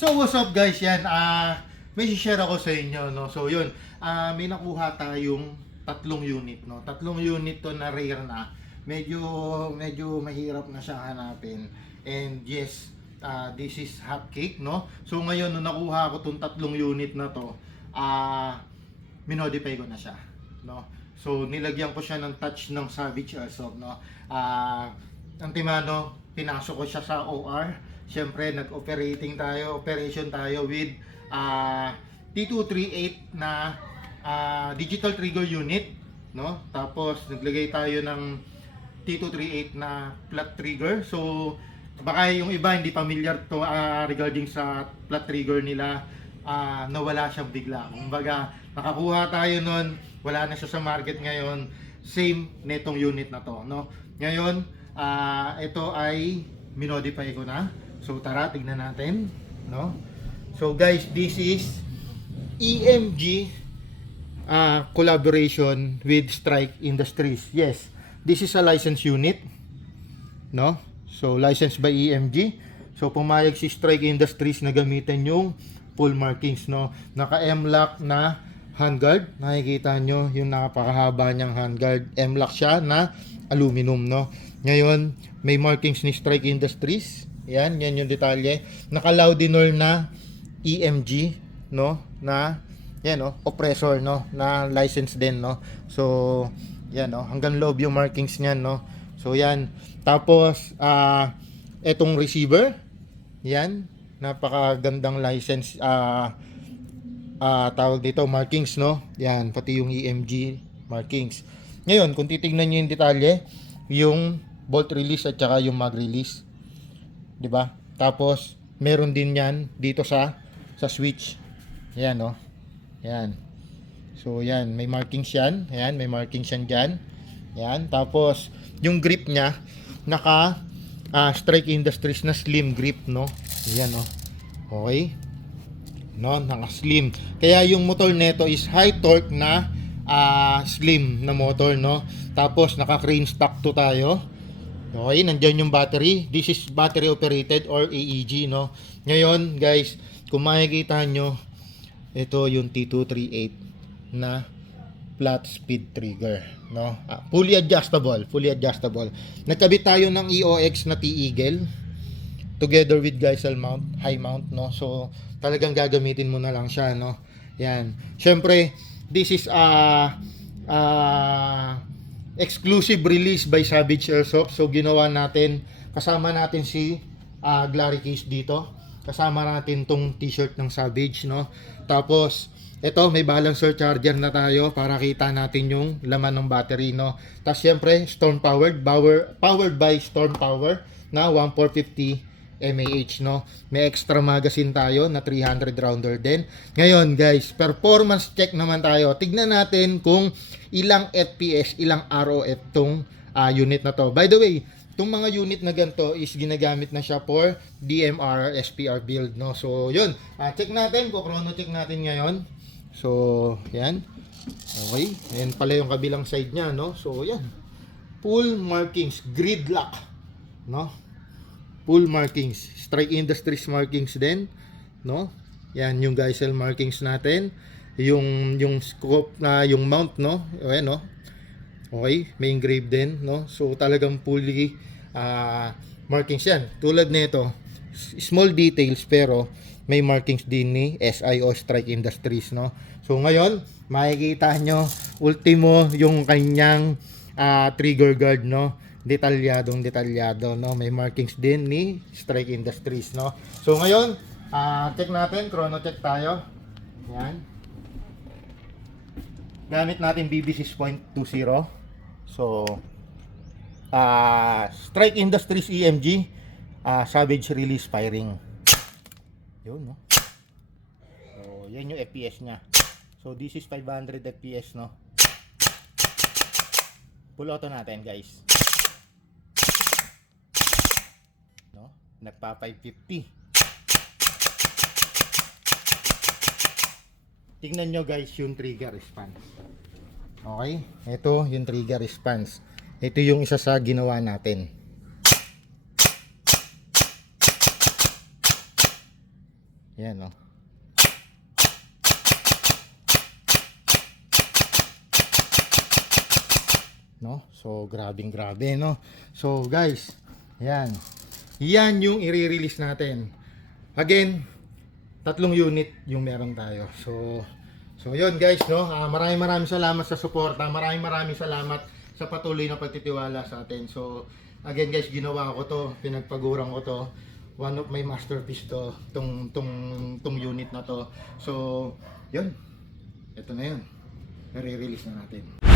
So what's up guys, yan, may share ako sa inyo, no? So yun, may nakuha tayong tatlong unit, no? Tatlong unit to na rare na. Medyo mahirap na siya hanapin. And yes, this is hot cake, no? So ngayon, nung nakuha ko tong tatlong unit na to, minodify ko na siya, no? So nilagyan ko siya ng touch ng Savage Airsoft, no? Antimano, pinasok ko siya sa OR. Siyempre, operation tayo with T238 na digital trigger unit, no? Tapos naglagay tayo ng T238 na flat trigger. So baka yung iba hindi familiar to regarding sa flat trigger nila, nawala siyang bigla. Kumbaga, nakakuha tayo nun, wala na siya sa market ngayon. Same netong unit na to, no? Ngayon, ito ay minodify ko na. So tara, tignan natin, no? So guys, this is EMG collaboration with Strike Industries. Yes, this is a licensed unit, no? So licensed by EMG. So pumayag si Strike Industries na gamitin yung full markings, no? Naka M-lock na handguard. Nakikita nyo yung napakahaba niyang handguard. M-lock siya na aluminum, no? Ngayon, may markings ni Strike Industries. Yan yung detalye. Naka-Laudinor na EMG, no? Na yan, no, oppressor, no, na license din, no. So, yan, no, hanggang loob yung markings niyan, no. So, yan. Tapos etong receiver, yan, napakagandang license tawag dito, markings, no. Yan, pati yung EMG markings. Ngayon, kung titingnan niyo yung detalye, yung bolt release at saka yung mag release, 'di ba? Tapos meron din 'yan dito sa switch. Ayan, no. Ayan. So yan, may markings 'yan. Ayan, may markings 'yan diyan. Ayan, tapos yung grip niya naka Strike Industries na slim grip, no. Ayan, no. Okay. No, naka slim. Kaya yung motor nito is high torque na slim na motor, no. Tapos naka crane stock to tayo. Okay, nandiyan yung battery. This is battery operated or AEG, no. Ngayon, guys, kung makikita nyo, ito yung T238 na flat speed trigger, no. Fully adjustable, Nagkabit tayo ng EOX na T-Eagle together with Geisel mount, high mount, no. So, talagang gagamitin mo na lang siya, no. Yan. Syempre, this is exclusive release by Savage Airsoft. So ginawa natin, kasama natin si Glary Case dito. Kasama natin tong t-shirt ng Savage, no. Tapos ito, may balancer charger na tayo para kita natin yung laman ng battery, no. Tapos syempre, storm powered by Storm Power na 1450 mAh, no. May extra magazine tayo na 300 rounder din. Ngayon, guys, performance check naman tayo. Tignan natin kung ilang FPS, ilang ROF tong unit na to. By the way, tong mga unit na ganito is ginagamit na siya for DMR, SPR build, no. So, yun. Check natin, chrono check natin ngayon. So, yan. Okay. Ayan pala yung kabilang side niya, no. So, yan. Full markings, grid lock, no. Full markings, Strike Industries markings din, no. Yan yung Geisel markings natin, yung scope na yung mount, no. Ayan, no. Okay, may engrave din, no. So talagang fully markings yan. Tulad nito, small details pero may markings din ni SIO Strike Industries, no. So ngayon, makikita nyo ultimo yung kanyang trigger guard, no. Detalyado, no. May markings din ni Strike Industries, no. So ngayon, check natin, chrono check tayo. Yan. Gamit natin BB 6.20. So Strike Industries EMG Savage release firing. Yun, no. So yan yung FPS nya. So this is 500 FPS, no. Full auto natin, guys. Nagpa 550. Tingnan nyo, guys, yung trigger response. Okay, ito yung trigger response. Ito yung isa sa ginawa natin. Yan, no. No? So, grabe, no? So, guys, yan. Yan yung i-release natin. Again, 3 unit yung meron tayo. So yun guys, no? Maraming salamat sa suporta. Maraming salamat sa patuloy na pagtitiwala sa atin. So, again guys, ginawa ko to, pinagpaguran ko to. One of my masterpiece to, tong unit na to. So, yun. Ito na yun. I-release na natin.